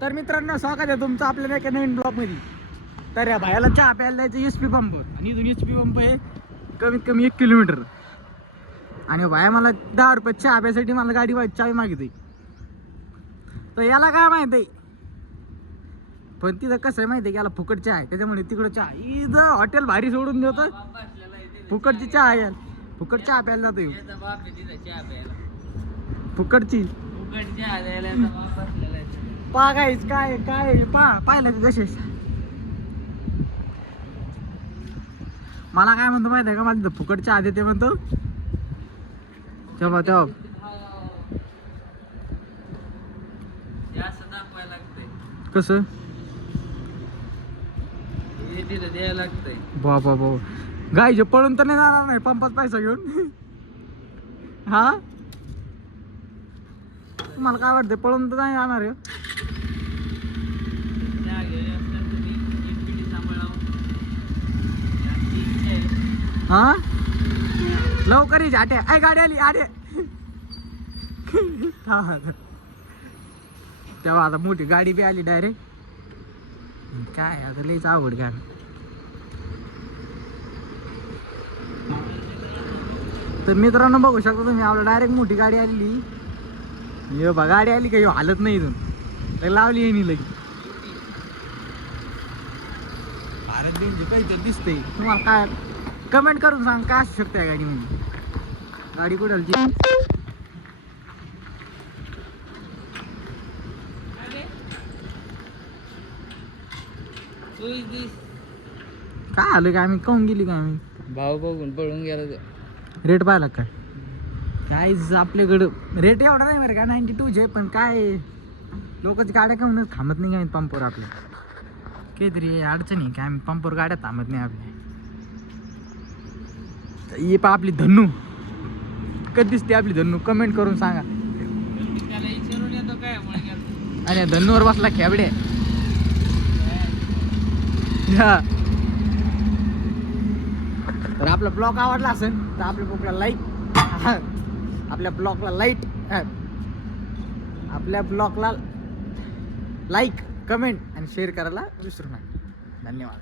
तर मित्रांनो स्वागत आहे तुमचं आपल्या एका नवीन ब्लॉगमध्ये. तर या भायाला चहा प्यायला जायचं एस पी पंपवर आणि इथून एस पी पंप आहे कमीत कमी 1 किलोमीटर. आणि भाया मला 10 रुपये चहा प्यायसाठी मला गाडी चावी मागितली. तर याला काय माहिती आहे, पण तिथं कसं आहे माहिती आहे की याला फुकट चहा आहे, त्याच्यामुळे तिकडं चहा इथं हॉटेल भारी सोडून देतो. फुकटची चहा आहे यार, फुकट चहा प्यायला जातो फुकटची. पा गाईस काय काय पाहिलं की कसे मला काय म्हणतो माहिती आहे का, मला फुकट चहा देते म्हणतो. तेव्हा कसं द्यायला लागतंय बाबा बाबा. गाईचे पळून तर नाही जाणार नाही पंपात पैसा घेऊन. हा तुम्हाला काय वाटतंय, पळून तर नाही जाणार आहे. हा लवकर ये झाट्या. ऐ गाडी आली आडे. तेव्हा आता मोठी गाडी बी आली डायरेक्ट. काय आता लईच अवघड घ्या. तर मित्रांनो बघू शकता तुम्ही, आपल्या डायरेक्ट मोठी गाडी आलेली. ये बघा गाडी आली काही हालत नाही इथून लावली येईल लगी. भारत बेंजी काहीतरी दिसतंय तुम्हाला. काय कमेंट करून सांग काय असू शकते गाडी मध्ये. गाडी कुठलची काय आलं काय, आम्ही काहून गेली का, आम्ही भाव बघून पळून गेला. रेट पाहिला काय. काय आपल्याकडं रेट एवढा नाही बरं का, 92 पण काय लोकांची गाड्या काहून थांबत नाही काय पंपवर. आपल्या काहीतरी अडचणी काय, आम्ही पंपवर गाड्या थांबत नाही आपल्या. ये पा आपली धन्नू कधी दिसते आपली धन्नू, कमेंट करून सांगा. आणि धन्नूवर बसला खेबडे. तर आपला ब्लॉग आवडला असेल तर आपल्या ब्लॉगला लाईक, आपल्या ब्लॉगला लाईक कमेंट आणि शेअर करायला विसरू नका. धन्यवाद.